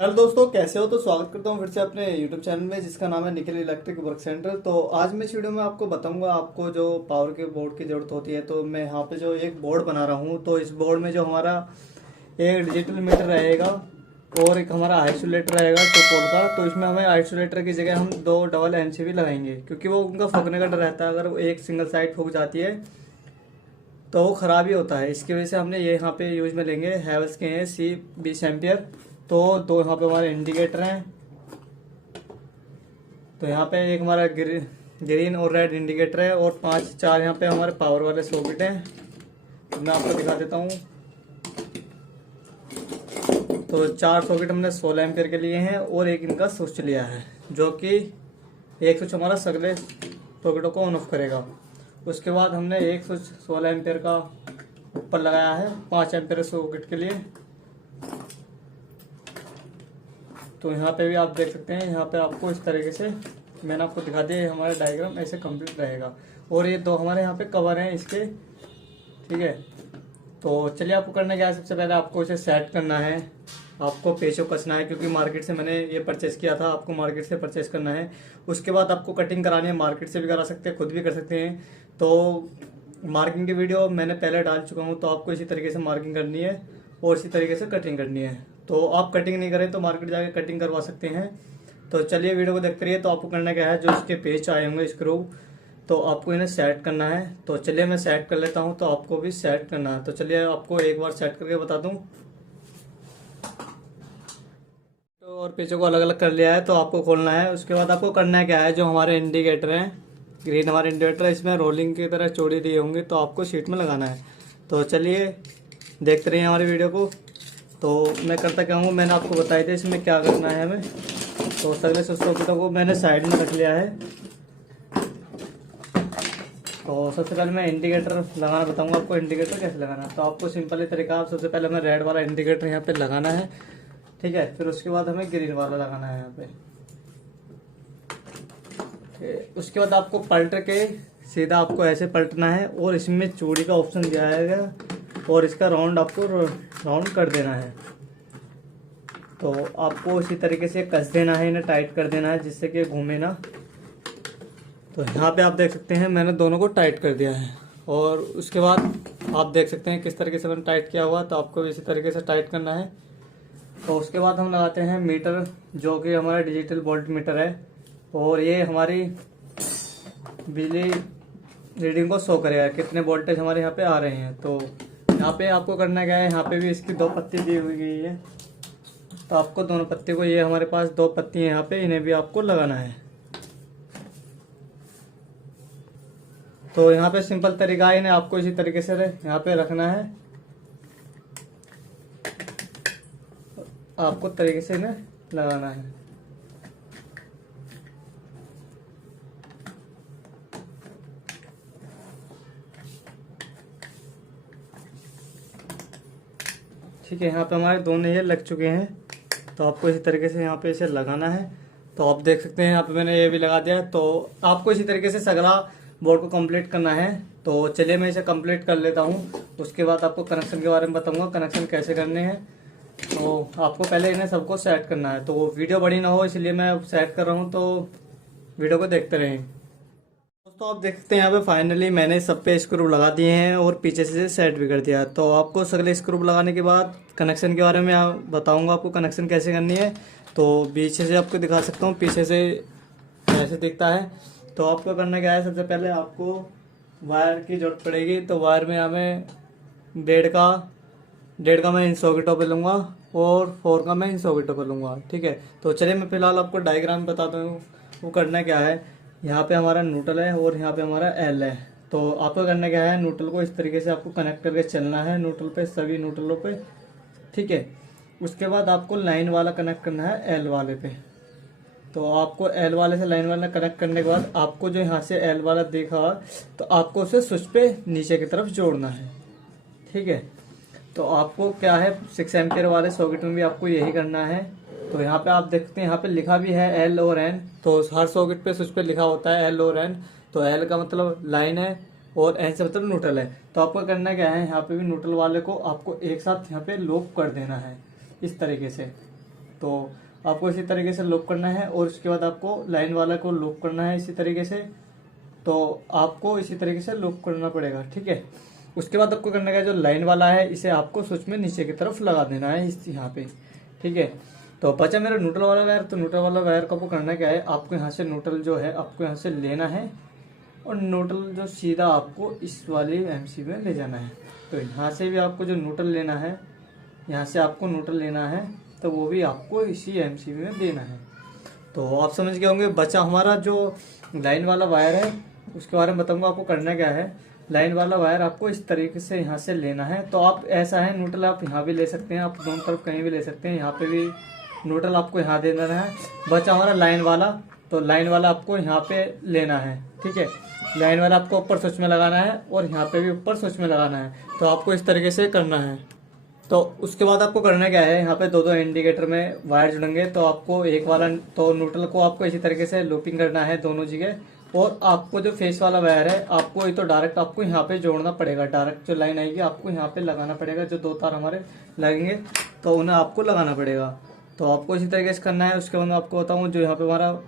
Hello दोस्तों, कैसे हो। तो स्वागत करता हूँ फिर से अपने YouTube चैनल में जिसका नाम है निखिल इलेक्ट्रिक वर्क सेंटर। तो आज मैं इस वीडियो में आपको बताऊंगा आपको जो पावर के बोर्ड की ज़रूरत होती है। तो मैं यहाँ पे जो एक बोर्ड बना रहा हूँ, तो इस बोर्ड में जो हमारा एक डिजिटल मीटर रहेगा और एक हमारा आइसोलेटर रहेगा 2 पोल का। तो इसमें हमें आइसोलेटर की जगह हम 2 डबल MCB लगाएंगे, क्योंकि वो उनका फकने का डर रहता है। अगर वो एक सिंगल साइड फूक जाती है तो वो ख़राब ही होता है। इसकी वजह से हमने ये यहाँ पे यूज में लेंगे हैवेल्स के हैं C20 एम्पियर। तो 2 यहाँ पे हमारे इंडिकेटर हैं। तो यहाँ पे एक हमारा ग्रीन और रेड इंडिकेटर है और 4 यहाँ पे हमारे पावर वाले सॉकेट हैं। तो मैं आपको दिखा देता हूँ। तो 4 सॉकेट हमने 16 एम्पियर के लिए हैं और एक इनका स्विच लिया है, जो कि एक स्विच हमारा सगले सॉकेटों को ऑन ऑफ करेगा। उसके बाद हमने एक स्विच 16 एम्पियर का ऊपर लगाया है 5 एम्पियर सॉकेट के लिए। तो यहाँ पे भी आप देख सकते हैं, यहाँ पे आपको इस तरीके से मैंने आपको दिखा दिया, हमारा डायग्राम ऐसे कंप्लीट रहेगा। और ये 2 हमारे यहाँ पे कवर हैं इसके, ठीक है। तो चलिए आपको करना क्या है, सबसे पहले आपको इसे सेट करना है, आपको पेचो कसना है, क्योंकि मार्केट से मैंने ये परचेस किया था, आपको मार्केट से परचेस करना है। उसके बाद आपको कटिंग करानी है, मार्केट से भी करा सकते हैं, खुद भी कर सकते हैं। तो मार्किंग की वीडियो मैंने पहले डाल चुका हूँ, तो आपको इसी तरीके से मार्किंग करनी है और इसी तरीके से कटिंग करनी है। तो आप कटिंग नहीं करें तो मार्केट जाके कटिंग करवा सकते हैं। तो चलिए वीडियो को देखते रहिए। तो आपको करना क्या है, जो इसके पेच आए होंगे स्क्रू, तो आपको इन्हें सेट करना है। तो चलिए मैं सेट कर लेता हूँ, तो आपको भी सेट करना है। तो चलिए आपको एक बार सेट करके बता दूँ। तो और पेचों को अलग अलग कर लिया है, तो आपको खोलना है। उसके बाद आपको करना क्या है, जो हमारे इंडिकेटर हैं, ग्रीन हमारे इंडिकेटर है, इसमें रोलिंग की तरह चौड़ी दिए होंगे, तो आपको शीट में लगाना है। तो चलिए देखते रहिए हमारी वीडियो को। तो मैं करता क्या हूँ, मैंने आपको बताई थी इसमें क्या करना है हमें। तो सगले सॉकेटों को मैंने साइड में रख लिया है। तो सबसे पहले मैं इंडिकेटर लगाना बताऊंगा आपको, इंडिकेटर कैसे लगाना है। तो आपको सिंपल ही तरीका, आप सबसे पहले हमें रेड वाला इंडिकेटर यहाँ पे लगाना है, ठीक है। फिर उसके बाद हमें ग्रीन वाला लगाना है यहाँ पे। उसके बाद आपको पलट के सीधा आपको ऐसे पलटना है और इसमें चूड़ी का ऑप्शन दिया है और इसका राउंड आपको राउंड कर देना है। तो आपको इसी तरीके से कस देना है, इन्हें टाइट कर देना है जिससे कि घूमे ना। तो यहाँ पे आप देख सकते हैं मैंने दोनों को टाइट कर दिया है। और उसके बाद आप देख सकते हैं किस तरीके से मैंने टाइट किया हुआ, तो आपको इसी तरीके से टाइट करना है। तो उसके बाद हम लगाते हैं मीटर, जो कि हमारा डिजिटल वोल्ट मीटर है और ये हमारी बिजली रीडिंग को शो करेगा कितने वोल्टेज हमारे यहाँ पे आ रहे हैं। तो यहाँ पे आपको करना क्या है, यहाँ पे भी इसकी 2 पत्ती दी हुई गई है। तो आपको दोनों पत्ती को, ये हमारे पास 2 पत्ती हैं यहाँ पे, इन्हें भी आपको लगाना है। तो यहाँ पे सिंपल तरीका है, इन्हें आपको इसी तरीके से यहाँ पे रखना है। आपको तरीके से इन्हें लगाना है। ठीक है, यहाँ पे हमारे दोनों ये लग चुके हैं। तो आपको इसी तरीके से यहाँ पे इसे लगाना है। तो आप देख सकते हैं यहाँ पे मैंने ये भी लगा दिया है। तो आपको इसी तरीके से सगला बोर्ड को कंप्लीट करना है। तो चलिए मैं इसे कंप्लीट कर लेता हूँ, उसके बाद आपको कनेक्शन के बारे में बताऊंगा, कनेक्शन कैसे करने हैं। तो आपको पहले इन्हें सबको सेट करना है। तो वीडियो बड़ी ना हो इसलिए मैं सेट कर रहा हूँ, तो वीडियो को देखते रहें। दोस्तों आप देख सकते हैं यहाँ पे फाइनली मैंने सब पे स्क्रू लगा दिए हैं और पीछे से सेट भी कर दिया। तो आपको सगले स्क्रू लगाने के बाद कनेक्शन के बारे में बताऊंगा आपको कनेक्शन कैसे करनी है। तो पीछे से आपको दिखा सकता हूँ, पीछे से ऐसे दिखता है। तो आपको करना क्या है, सबसे पहले आपको वायर की जरूरत पड़ेगी। तो वायर में हमें 1.5 का मैं इन सॉकेटों पर लूँगा और 4 का मैं इन सॉकेटों पर लूँगा, ठीक है। तो चलिए मैं फिलहाल आपको डायग्राम बताता हूँ वो करना क्या है। यहाँ पे हमारा न्यूट्रल है और यहाँ पे हमारा एल है। तो आपको करना क्या है, न्यूट्रल को इस तरीके से आपको कनेक्ट करके चलना है, न्यूट्रल पे, सभी न्यूट्रलों पे, ठीक है। उसके बाद आपको लाइन वाला कनेक्ट करना है एल वाले पे। तो आपको एल वाले से लाइन वाला कनेक्ट करने के बाद आपको जो यहाँ से एल वाला देखा, तो आपको उसे स्विच पे नीचे की तरफ जोड़ना है, ठीक है। तो आपको क्या है, 6 एम्पियर वाले सॉकेट में भी आपको यही करना है। तो यहाँ पे आप देखते हैं, यहाँ पे लिखा भी है एल और एन। तो हर सॉकेट पे स्विच पे लिखा होता है एल और एन। तो एल का मतलब लाइन है और एन से मतलब न्यूट्रल है। तो आपको करना क्या है, यहाँ पे भी न्यूट्रल वाले को आपको एक साथ यहाँ पे लूप कर देना है इस तरीके से। तो आपको इसी तरीके से लूप करना है और उसके बाद आपको लाइन वाला को लूप करना है इसी तरीके से। तो आपको इसी तरीके से लूप करना पड़ेगा, ठीक है। उसके बाद आपको करने का जो लाइन वाला है इसे आपको स्विच में नीचे की तरफ लगा देना है इस यहाँ पे, ठीक है। तो बचा मेरा न्यूट्रल वाला वायर। तो न्यूट्रल वाला वायर को आपको करना क्या है, आपको यहाँ से न्यूट्रल जो है आपको यहाँ से लेना है और न्यूट्रल जो सीधा आपको इस वाली एमसी में ले जाना है। तो यहाँ से भी आपको जो न्यूट्रल लेना है, यहाँ से आपको न्यूट्रल लेना है, तो वो भी आपको इसी एमसी में देना है। तो आप समझ गए होंगे। बचा हमारा जो लाइन वाला वायर है उसके बारे में बताऊंगा आपको करना क्या है। लाइन वाला वायर आपको इस तरीके से यहाँ से लेना है। तो आप ऐसा है न्यूट्रल आप यहाँ भी ले सकते हैं, आप दोनों तरफ कहीं भी ले सकते हैं। यहाँ पे भी न्यूट्रल आपको यहाँ दे देना है। बचा हमारा लाइन वाला, तो लाइन वाला आपको यहाँ पे लेना है, ठीक है। लाइन वाला आपको ऊपर स्विच में लगाना है और यहाँ पे भी ऊपर स्विच में लगाना है। तो आपको इस तरीके से करना है। तो उसके बाद आपको करना क्या है, यहाँ पे दो दो इंडिकेटर में वायर जुड़ेंगे। तो आपको एक वाला तो न्यूट्रल को आपको इसी तरीके से लूपिंग करना है दोनों जगह। और आपको जो फेस वाला वायर है आपको ये तो डायरेक्ट आपको यहाँ पे जोड़ना पड़ेगा। डायरेक्ट जो लाइन आएगी आपको यहाँ पे लगाना पड़ेगा। जो दो तार हमारे लगेंगे तो उन्हें आपको लगाना पड़ेगा। तो आपको इसी तरीके से करना है। उसके बाद मैं आपको बताऊँ जो यहाँ पे हमारा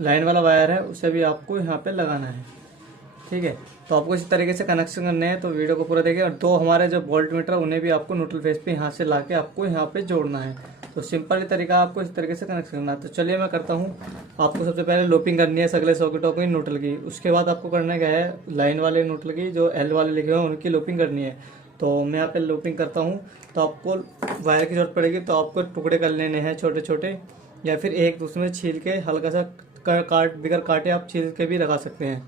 लाइन वाला वायर है उसे भी आपको यहाँ पे लगाना है, ठीक है। तो आपको इसी तरीके से कनेक्शन करने हैं। तो वीडियो को पूरा देखिए। और दो हमारे जो वोल्ट मीटर उन्हें भी आपको न्यूट्रल फेस पे यहाँ से लाके आपको यहाँ पे जोड़ना है। तो सिंपल तरीका आपको इस तरीके से कनेक्शन करना है। तो चलिए मैं करता हूँ। आपको सबसे पहले लूपिंग करनी है सगले सॉकेटों की न्यूट्रल की। उसके बाद आपको करना क्या है, लाइन वाले न्यूट्रल की जो एल वाले लिखे हुए हैं उनकी लूपिंग करनी है। तो मैं यहाँ पे लूपिंग करता हूँ। तो आपको वायर की जरूरत पड़ेगी। तो आपको टुकड़े कर लेने हैं छोटे छोटे, या फिर एक दूसरे में छील के हल्का सा बिगर काटे आप छील के भी लगा सकते हैं।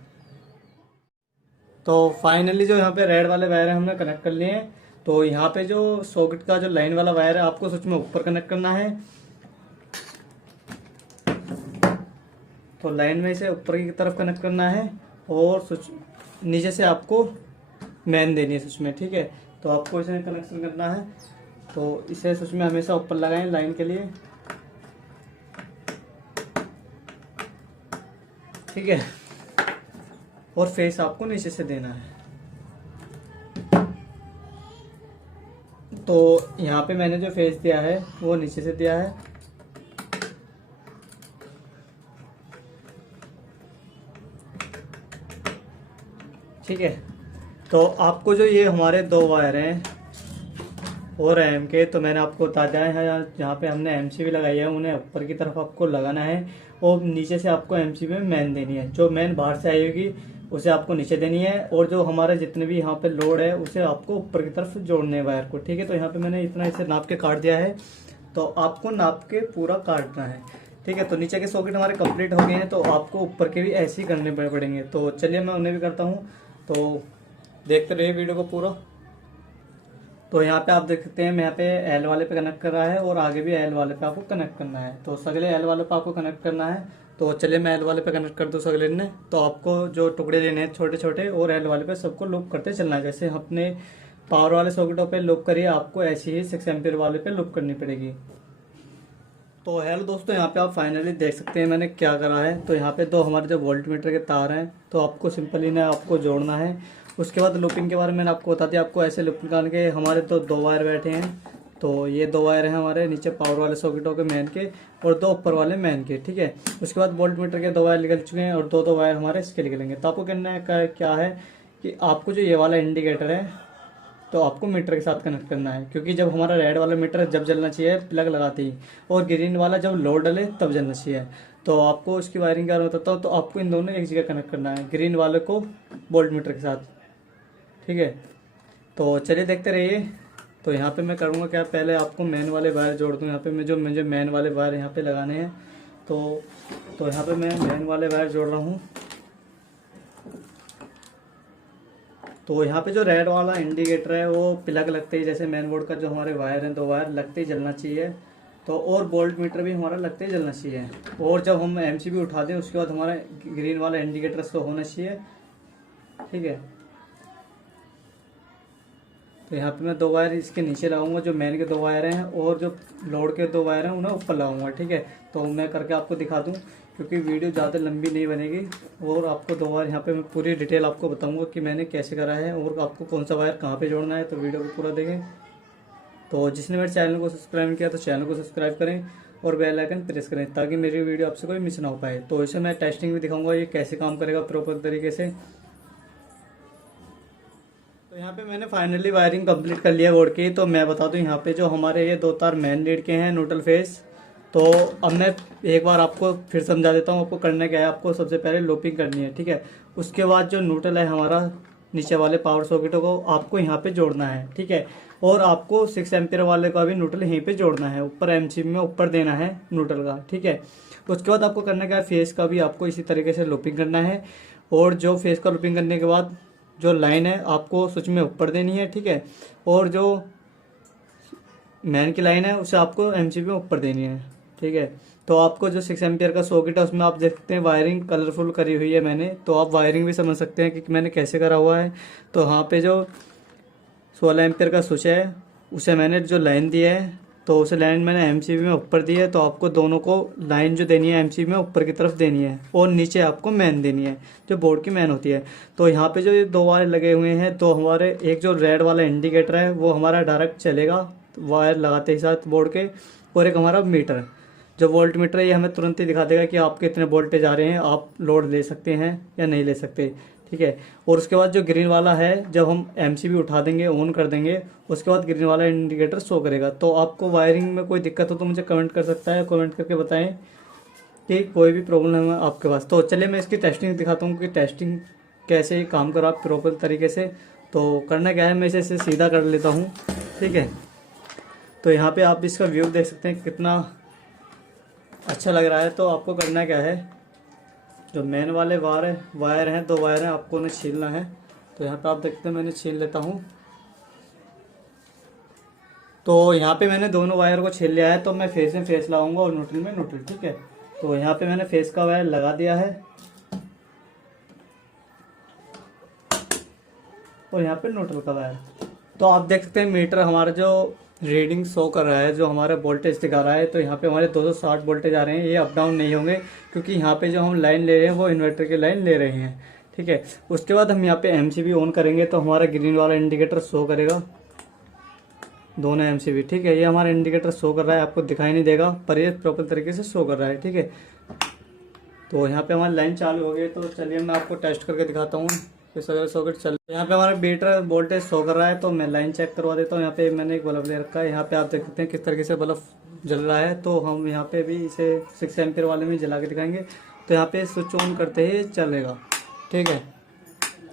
तो फाइनली जो यहाँ पे रेड वाले वायर है हमने कनेक्ट कर लिए हैं। तो यहाँ पे जो सॉकेट का जो लाइन वाला वायर है आपको स्विच में ऊपर कनेक्ट करना है। तो लाइन में से ऊपर की तरफ कनेक्ट करना है और स्विच नीचे से आपको मैन देनी है स्विच में, ठीक है। तो आपको इसे कनेक्शन करना है। तो इसे स्विच में हमेशा ऊपर लगाएं लाइन के लिए, ठीक है। और फेस आपको नीचे से देना है। तो यहाँ पे मैंने जो फेस दिया है वो नीचे से दिया है, ठीक है। तो आपको जो ये हमारे दो वायर हैं और एम के, तो मैंने आपको बता दिया है जहाँ पे हमने एमसी भी लगाई है उन्हें ऊपर की तरफ आपको लगाना है और नीचे से आपको एमसी में मैन देनी है। जो मैन बाहर से आई होगी उसे आपको नीचे देनी है और जो हमारे जितने भी यहाँ पे लोड है उसे आपको ऊपर की तरफ जोड़ने हैं वायर को, ठीक है। तो यहाँ पे मैंने इतना इसे नाप के काट दिया है। तो आपको नाप के पूरा काटना है, ठीक है। तो नीचे के सॉकेट हमारे कंप्लीट हो गए हैं। तो आपको ऊपर के भी ऐसे ही करने पड़ेंगे। तो चलिए मैं उन्हें भी करता हूँ। तो देखते रहिए वीडियो को पूरा। तो यहाँ पे आप देख सकते हैं मैं यहाँ पे एल वाले पे कनेक्ट कर रहा है और आगे भी एल वाले पे आपको कनेक्ट करना है। तो सगले एल वाले पे आपको कनेक्ट करना है। तो चलिए मैं एल वाले पे कनेक्ट कर दूँ सगले ने। तो आपको जो टुकड़े लेने हैं छोटे छोटे और एल वाले पे सबको लूप करते चलना है। जैसे अपने पावर वाले सॉकेटों पे लूप करिए, आपको ऐसी ही 6 एम्पीयर वाले पे लूप करनी पड़ेगी। तो हेलो दोस्तों, यहाँ पे आप फाइनली देख सकते हैं मैंने क्या करा है। तो यहाँ पे दो हमारे जो वोल्ट मीटर के तार हैं तो आपको सिंपली ना आपको जोड़ना है। उसके बाद लूपिंग के बारे में मैंने आपको बता दिया। आपको ऐसे लूपिंग निकाल के हमारे तो दो वायर बैठे हैं। तो ये दो वायर हैं हमारे नीचे पावर वाले सॉकेटों के मेन के और दो ऊपर वाले मेन के, ठीक है। उसके बाद वोल्ट मीटर के दो वायर निकल चुके हैं और दो वायर हमारे इसके निकलेंगे। तो आपको करना है क्या है कि आपको जो ये वाला इंडिकेटर है तो आपको मीटर के साथ कनेक्ट करना है। क्योंकि जब हमारा रेड वाला मीटर जब जलना चाहिए प्लग लगाते ही, और ग्रीन वाला जब लोड डले तब जलना चाहिए। तो आपको उसकी वायरिंग क्या बताता हूँ। तो आपको इन दोनों एक जगह कनेक्ट करना है, ग्रीन वाले को वोल्ट मीटर के साथ, ठीक है। तो चलिए देखते रहिए। तो यहाँ पे मैं करूँगा क्या, पहले आपको मेन वाले वायर जोड़ दूँ। यहाँ पे मुझे मेन वाले वायर यहाँ पे लगाने हैं। तो यहाँ पे मैं मेन वाले वायर जोड़ रहा हूँ। तो यहाँ पे जो रेड वाला इंडिकेटर है वो प्लग लगते ही, जैसे मेन बोर्ड का जो हमारे वायर हैं दो वायर लगते ही जलना चाहिए। तो और वोल्ट मीटर भी हमारा लगते ही जलना चाहिए। और जब हम एमसीबी उठा दें उसके बाद हमारा ग्रीन वाला इंडिकेटर शो होना चाहिए, ठीक है। तो यहाँ पे मैं दो वायर इसके नीचे लगाऊंगा, जो मेन के दो वायर हैं, और जो लोड के दो वायर हैं उन्हें ऊपर लगाऊंगा, ठीक है। तो मैं करके आपको दिखा दूँ क्योंकि वीडियो ज़्यादा लंबी नहीं बनेगी। और आपको दो वायर यहाँ पे मैं पूरी डिटेल आपको बताऊंगा कि मैंने कैसे करा है और आपको कौन सा वायर कहाँ पे जोड़ना है। तो वीडियो को पूरा देखें। तो जिसने मेरे चैनल को सब्सक्राइब नहीं किया तो चैनल को सब्सक्राइब करें और बेल आइकन प्रेस करें ताकि मेरी वीडियो आपसे कोई मिस ना हो पाए। तो इसे मैं टेस्टिंग भी दिखाऊंगा ये कैसे काम करेगा प्रॉपर तरीके से। तो यहाँ पे मैंने फाइनली वायरिंग कंप्लीट कर लिया बोर्ड की। तो मैं बता दूँ यहाँ पे जो हमारे ये 2 तार मेन लीड के हैं न्यूट्रल फेस। तो अब मैं एक बार आपको फिर समझा देता हूँ आपको करना क्या है। आपको सबसे पहले लूपिंग करनी है, ठीक है। उसके बाद जो न्यूट्रल है हमारा नीचे वाले पावर सॉकेटों को आपको यहाँ पे जोड़ना है, ठीक है। और आपको 6 एम्पियर वाले का भी न्यूट्रल यहीं पे जोड़ना है, ऊपर एमसीबी में ऊपर देना है न्यूट्रल का, ठीक है। उसके बाद आपको करना क्या है, फेस का भी आपको इसी तरीके से लूपिंग करना है। और जो फेस का लूपिंग करने के बाद जो लाइन है आपको स्विच में ऊपर देनी है, ठीक है। और जो मैन की लाइन है उसे आपको एमसीबी में ऊपर देनी है, ठीक है। तो आपको जो 6 एम्पियर का सॉकेट है उसमें आप देख सकते हैं वायरिंग कलरफुल करी हुई है मैंने। तो आप वायरिंग भी समझ सकते हैं कि मैंने कैसे करा हुआ है। तो यहाँ पे जो 16 एम्पियर का स्विच है उसे मैंने जो लाइन दी है तो उसे लाइन मैंने एमसीबी में ऊपर दी है। तो आपको दोनों को लाइन जो देनी है एमसीबी में ऊपर की तरफ देनी है और नीचे आपको मैन देनी है जो बोर्ड की मैन होती है। तो यहाँ पे जो ये 2 वायर लगे हुए हैं तो हमारे एक जो रेड वाला इंडिकेटर है वो हमारा डायरेक्ट चलेगा वायर लगाते ही साथ बोर्ड के। और एक हमारा मीटर जो वोल्ट मीटर है ये हमें तुरंत ही दिखा देगा कि आपके इतने वोल्टेज आ रहे हैं, आप लोड ले सकते हैं या नहीं ले सकते, ठीक है। और उसके बाद जो ग्रीन वाला है जब हम एमसीबी उठा देंगे ऑन कर देंगे उसके बाद ग्रीन वाला इंडिकेटर शो करेगा। तो आपको वायरिंग में कोई दिक्कत हो तो मुझे कमेंट कर सकता है, कमेंट करके बताएं कि कोई भी प्रॉब्लम है आपके पास। तो चलिए मैं इसकी टेस्टिंग दिखाता हूँ कि टेस्टिंग कैसे काम करो आप प्रॉपर तरीके से। तो करना क्या है, मैं इसे सीधा कर लेता हूँ, ठीक है। तो यहाँ पे आप इसका व्यू देख सकते हैं कितना अच्छा लग रहा है। तो आपको करना क्या है, जो मेन वाले वायर हैं 2 वायर हैं आपको उन्हें छीलना है। तो यहाँ पे आप देखते हैं मैंने छील लेता हूँ। तो यहाँ पे मैंने दोनों वायर को छील लिया है। तो मैं फेस में फेस लगाऊंगा और न्यूट्रल में न्यूट्रल, ठीक है। तो यहाँ पे मैंने फेस का वायर लगा दिया है और यहाँ पे न्यूट्रल का वायर। तो आप देख सकते हैं मीटर हमारा जो रीडिंग शो कर रहा है, जो हमारा वोल्टेज दिखा रहा है। तो यहाँ पे हमारे 260 वोल्टेज आ रहे हैं, ये अप डाउन नहीं होंगे क्योंकि यहाँ पे जो हम लाइन ले रहे हैं वो इन्वर्टर की लाइन ले रहे हैं, ठीक है। उसके बाद हम यहाँ पे एमसीबी ऑन करेंगे तो हमारा ग्रीन वाला इंडिकेटर शो करेगा, दोनों एमसीबी, ठीक है। ये हमारा इंडिकेटर शो कर रहा है, आपको दिखाई नहीं देगा पर ये प्रॉपर तरीके से शो कर रहा है, ठीक है। तो यहाँ पे हमारी लाइन चालू हो गई। तो चलिए मैं आपको टेस्ट करके दिखाता हूँ इस अगर सॉकेट चल। यहाँ पे हमारा मीटर वोल्टेज शो कर रहा है तो मैं लाइन चेक करवा देता हूँ। यहाँ पे मैंने एक बल्ब ले रखा है, यहाँ पे आप देख सकते हैं किस तरीके से बल्ब जल रहा है। तो हम यहाँ पे भी इसे 6 एम्पियर वाले में जला के दिखाएंगे। तो यहाँ पे स्विच ऑन करते ही चलेगा, ठीक है।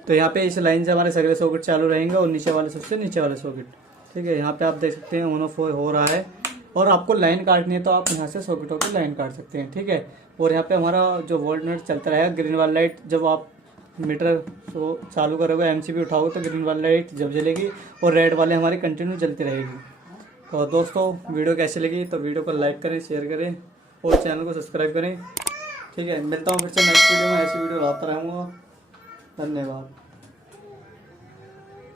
तो यहाँ पे इस लाइन से हमारे सगले सॉकेट चालू रहेंगे और नीचे वाले स्विच से नीचे वाले सॉकेट, ठीक है। यहाँ पे आप देख सकते हैं ऑन ऑफ हो रहा है। और आपको लाइन काटनी है तो आप यहाँ से सॉकेटों की लाइन काट सकते हैं, ठीक है। और यहाँ पे हमारा जो वोल्ट मीटर चलता रहेगा, ग्रीन वाली लाइट जब आप मीटर को चालू करोगे एमसीबी उठाओगे तो ग्रीन वाली लाइट जब जलेगी और रेड वाले हमारी कंटिन्यू जलती रहेगी। तो दोस्तों वीडियो कैसी लगी तो वीडियो को लाइक करें, शेयर करें और चैनल को सब्सक्राइब करें, ठीक है। मिलता हूँ फिर से नेक्स्ट वीडियो में, ऐसी वीडियो लाता रहूँगा। धन्यवाद।